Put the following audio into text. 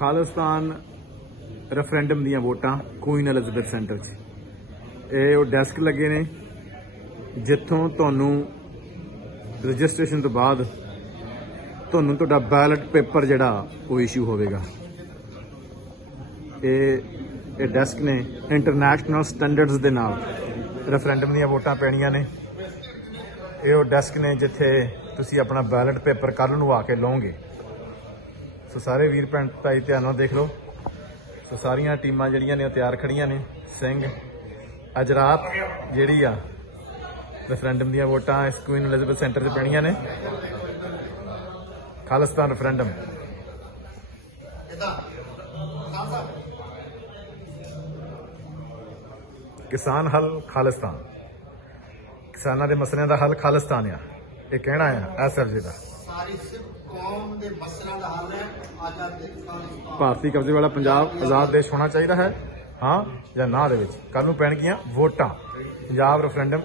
Khalistan referendum दियां वोटां queen Elizabeth centre च ये डैस्क लगे ने जिथों तुहानूं रजिस्ट्रेशन तो बाद तुहानूं तुहाडा बैलेट पेपर जिहड़ा वो इशू होवेगा। ये डैस्क ने इंटरनैशनल स्टैंडर्ड्स दे नाल रेफरेंडम दियां वोटां पैणियां ने। ये डैस्क ने जिथे तुसी अपना बैलेट पेपर कल नूं आके लओगे। सो सारे वीर भैन भाई ध्यान नाल देख लो। तो सारियां टीमां जिहड़ियां ने तैयार खड़ियां ने। सिंह अज रात जिहड़ी आ रेफरेंडम दियां वोटां इस क्वीन एलिजाबेथ सेंटर च पैणियां ने। खालिस्तान रेफरेंडम किसान हल खालिस्तान, किसानां दे मसलियां दा हल खालिस्तान आ। ये कहना है SFJ का। भारतीय कब्जे वाला पंजाब आजाद देश होना चाहिए है, हाँ या ना। कल नूं पैणगियां वोटां पंजाब रेफरेंडम।